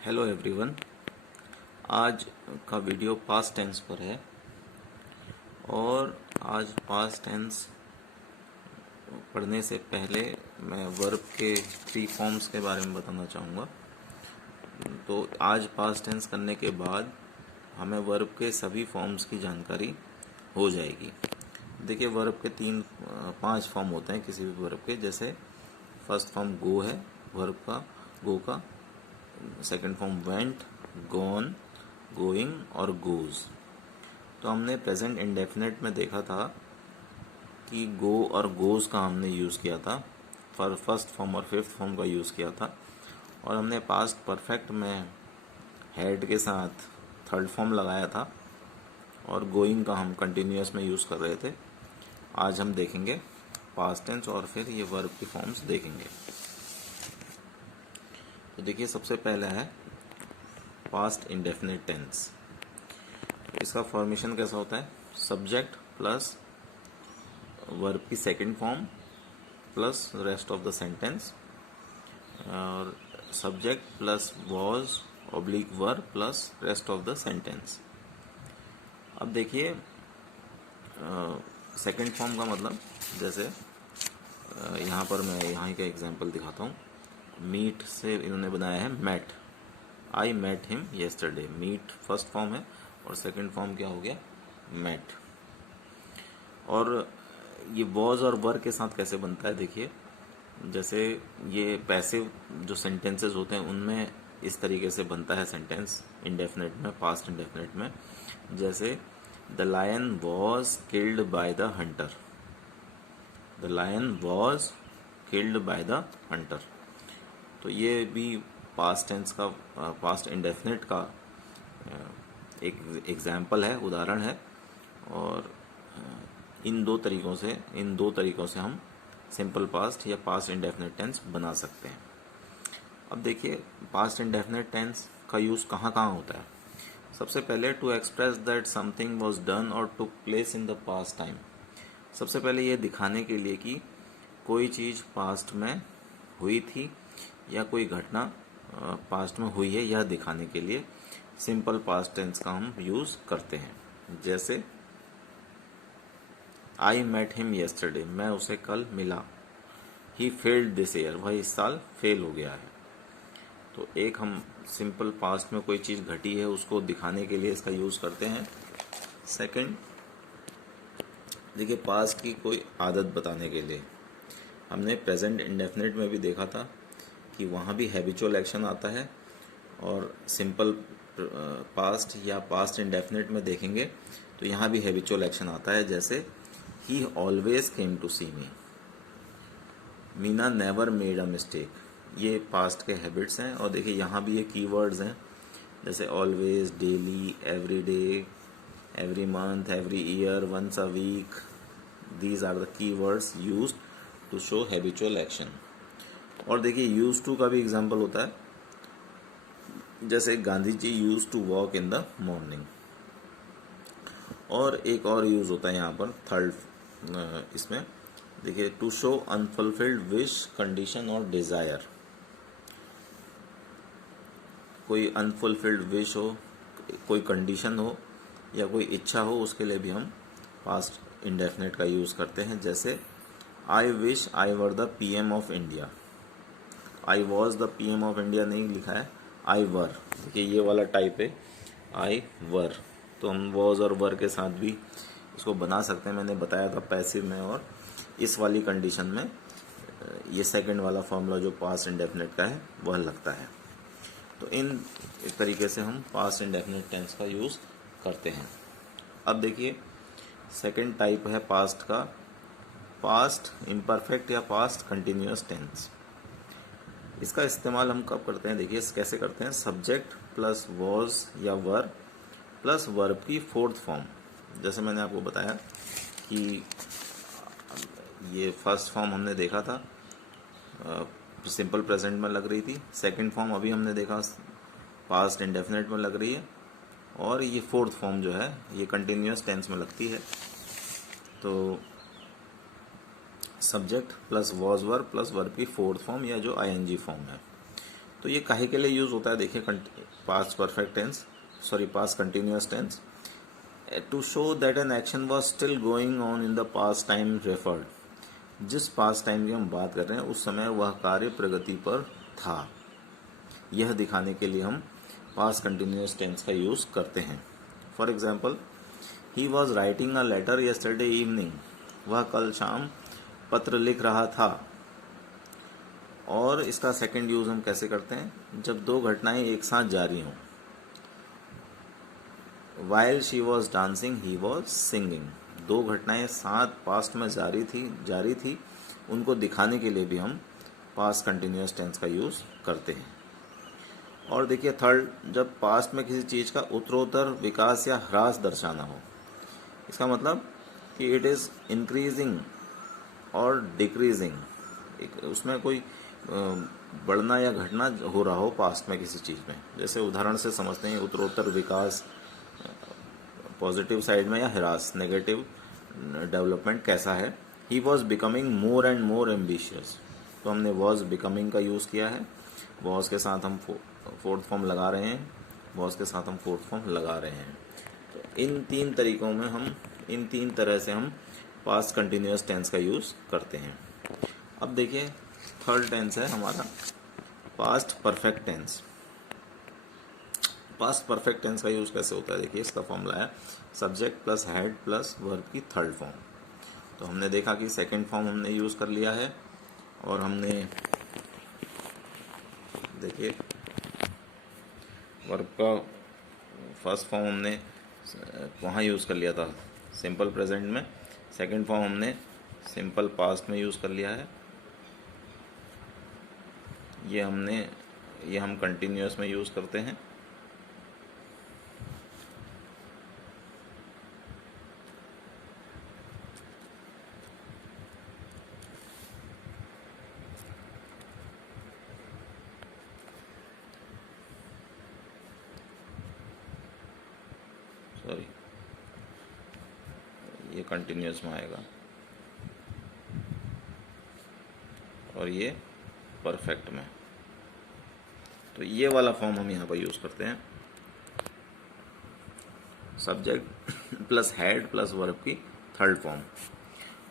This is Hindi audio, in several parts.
Hello everyone. आज का वीडियो पास्ट टेंस पर है और आज पास्ट टेंस पढ़ने से पहले मैं वर्ब के 3 फॉर्म्स के बारे में बताना चाहूँगा। तो आज पास्ट टेंस करने के बाद हमें वर्ब के सभी फॉर्म्स की जानकारी हो जाएगी। देखिए, वर्ब के 5 फॉर्म होते हैं किसी भी वर्ब के। जैसे फर्स्ट फॉर्म गो है वर्ब का, गो का। Second form went, gone, going और गोज। तो हमने प्रेजेंट इंडेफिनेट में देखा था कि गो और गोज का हमने यूज़ किया था, फर्स्ट फॉर्म और फिफ्थ फॉर्म का यूज़ किया था। और हमने पास्ट परफेक्ट में हैड के साथ थर्ड फॉर्म लगाया था और गोइंग का हम कंटिन्यूअस में यूज़ कर रहे थे। आज हम देखेंगे पास्ट टेंस और फिर ये वर्ब की फॉर्म्स देखेंगे। तो देखिए, सबसे पहला है पास्ट इंडेफिनिट टेंस। इसका फॉर्मेशन कैसा होता है? सब्जेक्ट प्लस वर्ब की second form plus rest of the sentence, और subject plus was oblique verb plus rest of the sentence. अब देखिए, सेकंड फॉर्म का मतलब, जैसे यहाँ पर मैं यहाँ का एग्जांपल दिखाता हूँ। मीट से इन्होंने बनाया है met. I met him yesterday. Meet first form है और सेकंड फॉर्म क्या हो गया? मेट। और ये वॉज और वर के साथ कैसे बनता है? देखिए, जैसे ये पैसिव जो सेंटेंसेस होते हैं उनमें इस तरीके से बनता है सेंटेंस इंडेफिनिट में, पास्ट इंडेफिनिट में। जैसे the lion was killed by the hunter. The lion was killed by the hunter. तो ये भी पास्ट टेंस का, पास्ट इंडेफिनिट का एक एग्जाम्पल है, उदाहरण है। और इन दो तरीकों से हम सिंपल पास्ट या पास्ट इंडेफिनिट टेंस बना सकते हैं। अब देखिए, पास्ट इंडेफिनिट टेंस का यूज़ कहाँ कहाँ होता है। सबसे पहले, to express that something was done और took place in the past time. सबसे पहले ये दिखाने के लिए कि कोई चीज़ पास्ट में हुई थी या कोई घटना पास्ट में हुई है, यह दिखाने के लिए सिंपल पास्ट टेंस का हम यूज़ करते हैं। जैसे आई मेट हिम येस्टरडे। मैं उसे कल मिला। He failed this year. वह इस साल फेल हो गया है। तो एक हम सिंपल पास्ट में कोई चीज़ घटी है उसको दिखाने के लिए इसका यूज़ करते हैं। सेकंड, देखिए, पास्ट की कोई आदत बताने के लिए हमने प्रेजेंट इंडेफिनिट में भी देखा था कि वहाँ भी हैबिचुअल एक्शन आता है, और सिंपल पास्ट या पास्ट इंडेफिनिट में देखेंगे तो यहाँ भी हैबिचुअल एक्शन आता है। जैसे he always came to see me. Meena never made a mistake. ये पास्ट के हैबिट्स हैं। और देखिए, यहाँ भी ये कीवर्ड्स हैं, जैसे always, daily, every day, every month, every year, once a week. These are the keywords used to show habitual action. और देखिए, यूज टू का भी एग्जाम्पल होता है। जैसे Gandhi ji use to walk in the morning. और एक और यूज होता है यहाँ पर थर्ड, इसमें देखिए, to show unfulfilled wish, condition और डिजायर। कोई अनफुलफिल्ड विश हो, कोई कंडीशन हो या कोई इच्छा हो, उसके लिए भी हम पास्ट इंडेफिनिट का यूज करते हैं। जैसे I wish I were the PM of India. I was the PM of India नहीं लिखा है, आई वर। देखिए, ये वाला टाइप है, आई वर। तो हम वॉज और वर के साथ भी इसको बना सकते हैं। मैंने बताया था पैसिव में, और इस वाली कंडीशन में ये सेकंड वाला फॉर्मूला जो पास्ट इंडेफिनिट का है वह लगता है। तो इस तरीके से हम पास्ट इंडेफिनिट टेंस का यूज़ करते हैं। अब देखिए, सेकंड टाइप है पास्ट का, पास्ट इम्परफेक्ट या पास्ट कंटिन्यूअस टेंस। इसका इस्तेमाल हम कब करते हैं? देखिए, कैसे करते हैं। सब्जेक्ट प्लस वॉज या वर्ब प्लस वर्ब की फोर्थ फॉर्म। जैसे मैंने आपको बताया कि ये फर्स्ट फॉर्म हमने देखा था, सिंपल प्रेजेंट में लग रही थी। सेकंड फॉर्म अभी हमने देखा, पास्ट इंडेफिनिट में लग रही है। और ये फोर्थ फॉर्म जो है ये कंटिन्यूअस टेंस में लगती है। तो subject plus was verb plus verb की फोर्थ फॉर्म या जो आईएनजी फॉर्म है। तो ये काहे के लिए यूज़ होता है, देखिए past perfect tense, sorry past continuous tense, to show that an action was still going on in the past time referred. जिस पास्ट टाइम की हम बात कर रहे हैं उस समय वह कार्य प्रगति पर था, यह दिखाने के लिए हम पास्ट कंटिन्यूअस टेंस का यूज़ करते हैं। For example, he was writing a letter yesterday evening, वह कल शाम पत्र लिख रहा था। और इसका सेकंड यूज़ हम कैसे करते हैं, जब दो घटनाएं एक साथ जारी हों। While she was dancing he was singing, दो घटनाएं साथ पास्ट में जारी थी, उनको दिखाने के लिए भी हम पास्ट कंटिन्यूअस टेंस का यूज़ करते हैं। और देखिए थर्ड, जब पास्ट में किसी चीज़ का उत्तरोत्तर विकास या ह्रास दर्शाना हो, इसका मतलब कि इट इज़ इंक्रीजिंग और डिक्रीजिंग, उसमें कोई बढ़ना या घटना हो रहा हो पास्ट में किसी चीज़ में। जैसे उदाहरण से समझते हैं, उत्तरोत्तर विकास पॉजिटिव साइड में या ह्रास नेगेटिव डेवलपमेंट कैसा है। He was becoming more and more ambitious, तो हमने वॉज बिकमिंग का यूज़ किया है, वॉज के साथ हम फोर्थ फॉर्म लगा रहे हैं, वॉज के साथ हम फोर्थ फॉर्म लगा रहे हैं। तो इन तीन तरीकों में हम, इन तीन तरह से हम पास्ट कंटिन्यूअस टेंस का यूज़ करते हैं। अब देखिए थर्ड टेंस है हमारा past perfect tense. Past perfect tense का यूज़ कैसे होता है, देखिए इसका फॉर्मूला है subject plus had plus verb की थर्ड फॉर्म। तो हमने देखा कि सेकंड फॉर्म हमने यूज़ कर लिया है, और हमने देखिए वर्ब का फर्स्ट फॉर्म हमने वहाँ यूज़ कर लिया था सिंपल प्रेजेंट में, सेकंड फॉर्म हमने सिंपल पास्ट में यूज़ कर लिया है, ये हम कंटिन्यूअस में यूज़ करते हैं। सॉरी, ये कंटिन्यूअस में आएगा और ये परफेक्ट में। तो ये वाला फॉर्म हम यहाँ पर यूज़ करते हैं, subject plus had plus verb की थर्ड फॉर्म।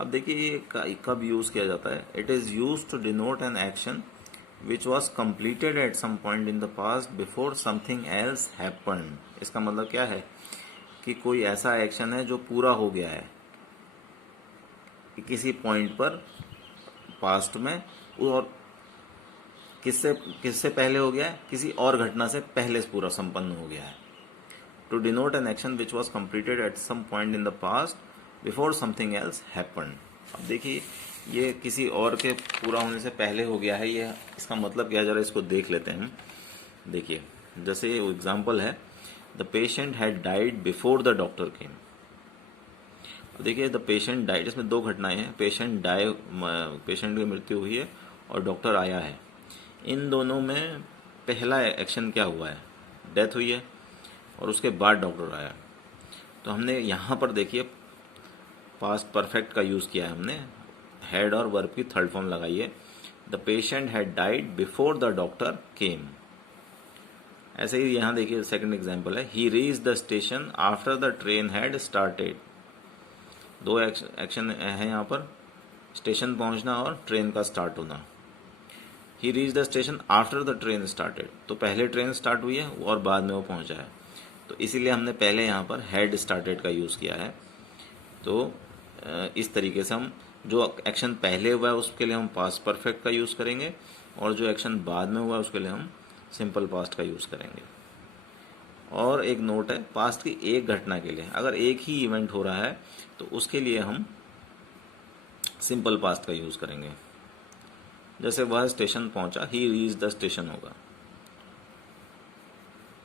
अब देखिए ये कब यूज़ किया जाता है, it is use to denote an action which was completed at some point in the past before something else happen. इसका मतलब क्या है कि कोई ऐसा एक्शन है जो पूरा हो गया है कि किसी पॉइंट पर पास्ट में, और किससे पहले हो गया है, किसी और घटना से पहले पूरा संपन्न हो गया है। To denote an action which was completed at some point in the past before something else happen. अब देखिए ये किसी और के पूरा होने से पहले हो गया है, ये इसका मतलब क्या, जरा इसको देख लेते हैं हम। देखिए जैसे एग्जाम्पल है, the patient had died before the doctor केम। देखिए द पेशेंट डाइड, इसमें दो घटनाएं हैं, पेशेंट की मृत्यु हुई है और डॉक्टर आया है। इन दोनों में पहला एक्शन क्या हुआ है, डेथ हुई है, और उसके बाद डॉक्टर आया। तो हमने यहाँ पर देखिए पास्ट परफेक्ट का यूज़ किया है हमने, हेड और वर्ब की थर्ड फॉर्म लगाई है, the patient had died before the doctor came. ऐसे ही यहाँ देखिए सेकंड एग्जांपल है, he reach the station after the train had started. दो एक्शन है यहाँ पर, स्टेशन पहुँचना और ट्रेन का स्टार्ट होना। He reach the station after the train started, तो पहले ट्रेन स्टार्ट हुई है और बाद में वो पहुँचा है, तो इसीलिए हमने पहले यहाँ पर हैड स्टार्टेड का यूज़ किया है। तो इस तरीके से हम जो एक्शन पहले हुआ है उसके लिए हम पास्ट परफेक्ट का यूज़ करेंगे, और जो एक्शन बाद में हुआ है उसके लिए हम सिंपल पास्ट का यूज़ करेंगे। और एक नोट है, पास्ट की एक घटना के लिए अगर एक ही इवेंट हो रहा है तो उसके लिए हम सिंपल पास्ट का यूज़ करेंगे। जैसे वह स्टेशन पहुंचा, ही रीच द स्टेशन होगा,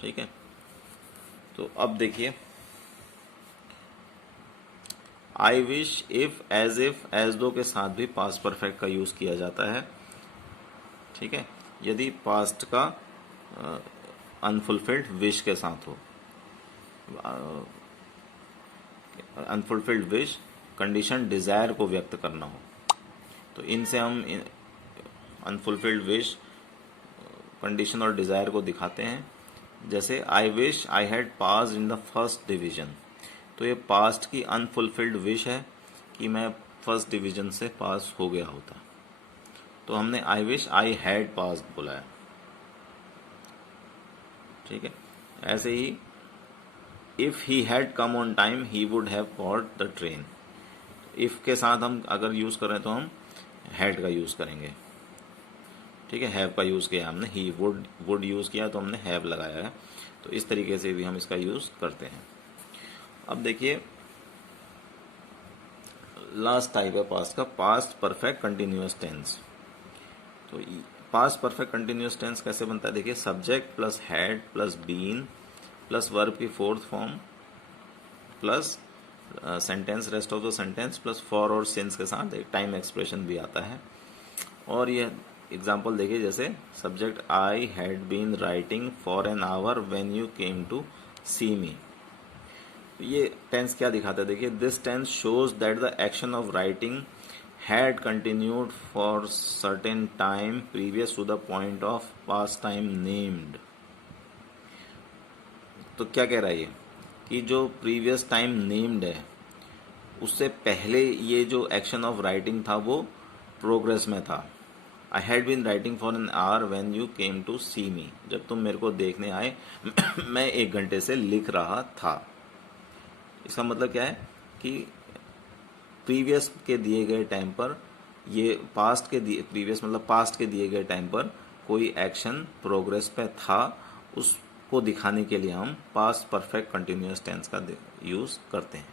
ठीक है। तो अब देखिए आई विश, इफ, एज दो के साथ भी पास्ट परफेक्ट का यूज़ किया जाता है, ठीक है, यदि पास्ट का अनफुलफिल्ड विश के साथ हो। अनफुलफिल्ड विश कंडीशन डिज़ायर को व्यक्त करना हो, तो इनसे हम अनफुलफिल्ड विश कंडीशन और डिज़ायर को दिखाते हैं। जैसे I wish I had pass in the first division, तो ये पास्ट की अनफुलफिल्ड विश है कि मैं फर्स्ट डिवीजन से पास हो गया होता, तो हमने आई विश आई हैड पास बोला है। ठीक है, ऐसे ही if he had come on time he would have caught the train. If के साथ हम अगर यूज़ करें तो हम हैड का यूज़ करेंगे। ठीक है, हैव का यूज़ किया हमने, ही वुड यूज़ किया तो हमने हैव लगाया है। तो इस तरीके से भी हम इसका यूज़ करते हैं। अब देखिए लास्ट टाइप है पास्ट का, पास्ट परफेक्ट कंटिन्यूअस टेंस। तो पास्ट परफेक्ट कंटिन्यूअस टेंस कैसे बनता है, देखिए subject plus had plus been plus verb की fourth form plus sentence, rest of the sentence plus for और सिंस के साथ एक टाइम एक्सप्रेशन भी आता है। और ये एग्जाम्पल देखिए, जैसे subject I had been writing for an hour when you came to see me. ये टेंस क्या दिखाता है, देखिए this tense shows that the action of writing had continued for certain time previous to the point of past time named। तो क्या कह रहा है ये कि जो प्रीवियस टाइम नेम्ड है उससे पहले ये जो एक्शन ऑफ राइटिंग था वो प्रोग्रेस में था। I had been writing for an hour when you came to see me, जब तुम मेरे को देखने आए मैं 1 घंटे से लिख रहा था। इसका मतलब क्या है कि प्रीवियस के दिए गए टाइम पर ये पास्ट के दिए, प्रीवियस मतलब पास्ट के दिए गए टाइम पर कोई एक्शन प्रोग्रेस पे था, उसको दिखाने के लिए हम पास्ट परफेक्ट कंटिन्यूअस टेंस का यूज़ करते हैं।